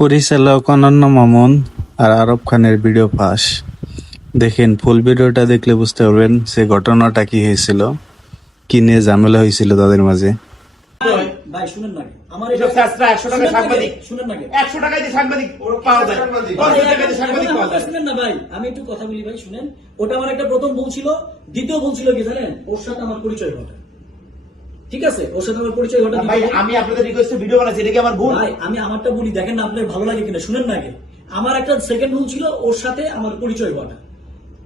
পরিচালক অনন্য মামুন আর আরব খানের ভিডিও ফাঁস। দেখেন, ফুল ভিডিওটা দেখলে বুঝতে পারবেন সে ঘটনাটা কি হয়েছিল, কি নিয়ে ঝামেলা হয়েছিল তাদের মাঝে। ভাই শুনেন না, আমার এসব শাস্ত্রা 100 টাকা সাংবাদিক, শুনেন না, 100 টাকায় দিয়ে সাংবাদিক পাওয়া যায়, 100 টাকায় দিয়ে সাংবাদিক পাওয়া যায়। শুনেন না ভাই, আমি একটু কথা বলি ভাই, শুনেন। ওটা আমার একটা প্রথম ভুল ছিল। দ্বিতীয় ভুল ছিল কি জানেন? ওর সাথে আমার পরিচয় ঘটা। ঠিক আছে, ওর সাথে আমার পরিচয় ঘটা। ভাই আমি আপনাদের রিকোয়েস্টে ভিডিও বানাচ্ছি, এটা কি আমার ভুল? ভাই আমি আমারটা বলি, দেখেন না আপনার ভালো লাগে কিনা, শুনেন না আগে। আমার একটা সেকেন্ড ভুল ছিল ওর সাথে আমার পরিচয় ঘটা।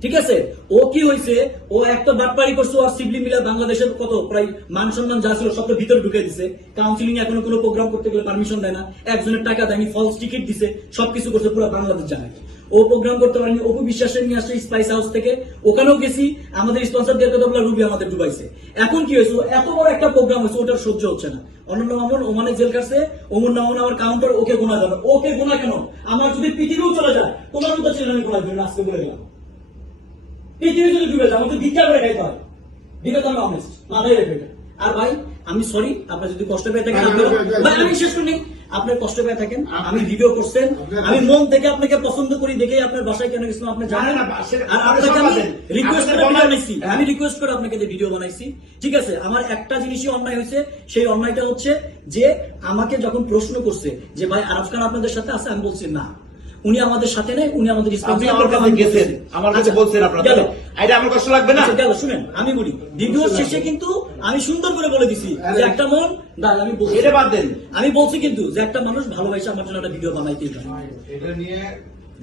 ঠিক আছে, ও কি হয়েছে, ও একটা বাটপাড়ি করছে, আর সিবলি মিলে বাংলাদেশের কত প্রায় মান সম্মান যা ছিল সবটা ভিতরে ঢুকে দিছে। কাউন্সিলিং এখনো কোনো প্রোগ্রাম করতে গেলে পারমিশন দেয় না, একজনের টাকা দেয়নি, ফলস টিকিট দিছে, সবকিছু করছে, পুরো বাংলাদেশ জানে। ও প্রোগ্রাম করতে পারেনি, অপু বিশ্বাসের নিয়ে আসছে স্পাইস হাউস থেকে, ওখানেও গেছি, আমাদের স্পন্সর দিয়ে কথা বলে রুবি আমাদের ডুবাইছে। এখন কি হয়েছে, এত বড় একটা প্রোগ্রাম হয়েছে, ওটার সহ্য হচ্ছে না। অনন্য মামুন ওমানে জেল কাটছে, ওমর নামন আমার কাউন্টার, ওকে গোনা যাবে। ওকে গোনা কেন? আমার যদি পৃথিবীও চলে যায়, তোমার মতো ছিল আমি গোনা দিন, আজকে বলে গেলাম। পৃথিবী যদি ডুবে যায়, আমাকে ভিক্ষা করে খাইতে হয়, বিকজ আমি অনেস্ট, মাথায় রেখে এটা। আর ভাই আমি সরি, আপনার যদি কষ্ট পেয়ে থাকেন, ভাই আমি শেষ করি, আপনার কষ্ট পেয়ে থাকেন, আমি ভিডিও করছেন, আমি মন থেকে আপনাকে পছন্দ করি দেখে আপনার বাসায় কেন গেছিলাম আপনি জানেন। আর আপনাকে আমি রিকোয়েস্ট করে ভিডিও বানাইছি, আমি রিকোয়েস্ট করে আপনাকে ভিডিও বানাইছি। ঠিক আছে, আমার একটা জিনিসই অন্যায় হয়েছে, সেই অন্যায়টা হচ্ছে যে আমাকে যখন প্রশ্ন করছে যে ভাই আরব খান আপনাদের সাথে আছে, আমি বলছি না, উনি আমাদের সাথে নেই, উনি আমাদের আপনি আমার কাছে গেছেন, আমার কাছে বলছেন আপনারা, এটা আমার কষ্ট লাগবে না? গেল, শুনেন আমি বলি, ভিডিওর শেষে কিন্তু আমি সুন্দর করে বলে দিছি যে একটা মন, আমি বলছি এটা বাদ দেন, আমি বলছি কিন্তু যে একটা মানুষ ভালোবাসে আমার জন্য একটা ভিডিও বানাইতেই পারে, এটা নিয়ে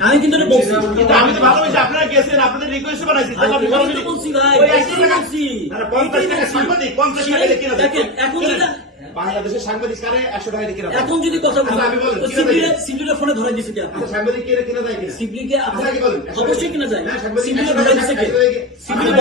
আমি কিন্তু এটা বলছি। কিন্তু আমি তো ভালোবাসি, আপনারা গেছেন, আপনাদের রিকোয়েস্টে বানাইছি, তাহলে আপনি আমি তো বলছি ভাই, ওই এটাই 100 টাকা, বলছি। আরে 50 টাকা সাংবাদিক, 50 টাকা দিয়ে কিনা যায়। দেখেন, এখন যেটা বাংলাদেশের সাংবাদিক কারে 100 টাকা দিয়ে কিনা যায়? এখন যদি কথা বলি, আচ্ছা, আমি বলেন, কিনা যায়? সিপির ফোনে ধরাই দিছে কে? আচ্ছা, সাংবাদিক কে কিনা যায় কিনা? সিপিকে আচ্ছা, কি বলেন? অবশ্যই কিনা যায়, হ্যাঁ, সাংবাদিক সিপিকে 100 ধরাই টাকা দিছে কে? সিপিকে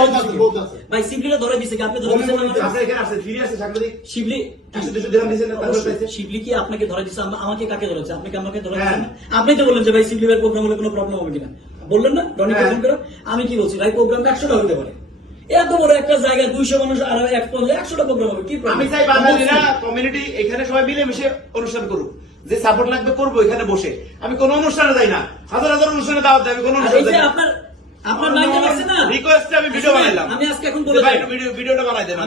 বহুত আছে। ভাই সিপিকে ধরাই দিছে কে? আপনি ধরাই দিছেন না? আপনার এখানে আছে, ফিরে আছে সাংবাদিক, শিবলি 100-200 দিলাম দিয়েছেন না, তারপর পাইছে। শিবলি কি আপনাকে ধরে দিচ্ছে? আমাকে কাকে ধরেছে? আপনাকে আমাকে ধরে হ্যাঁ। দিচ্ছেন না? আপনি তো বললেন যে ভাই শিবলি ভাই প্রোগ্রাম হলে কোনো প্রবলেম হবে কিনা, বললেন না? রনি হ্যাঁ। প্রোগ্রাম করো। আমি কি বলছি ভাই, প্রোগ্রাম 100টা হতে পারে, এত বড় একটা জায়গায় 200 মানুষ আর 100টা প্রোগ্রাম হবে, কি problem? আমি চাই বাঙালিরা কমিউনিটি এখানে সবাই মিলে মিশে অনুষ্ঠান করুক, যে সাপোর্ট লাগবে করবো এখানে বসে। আমি কোন অনুষ্ঠানে যাই না, হাজার হাজার অনুষ্ঠানে দাওয়াত দেয়, আমি কোন আর এই অনুষ্ঠানে যে যাই না। আপনার মাইন্ডে লাগছে না, রিকোয়েস্টে আমি ভিডিও বানাইলাম, আমি আজকে এখন যে বলে ভাই দিই। একটু ভিডিওটা বানাই দেন।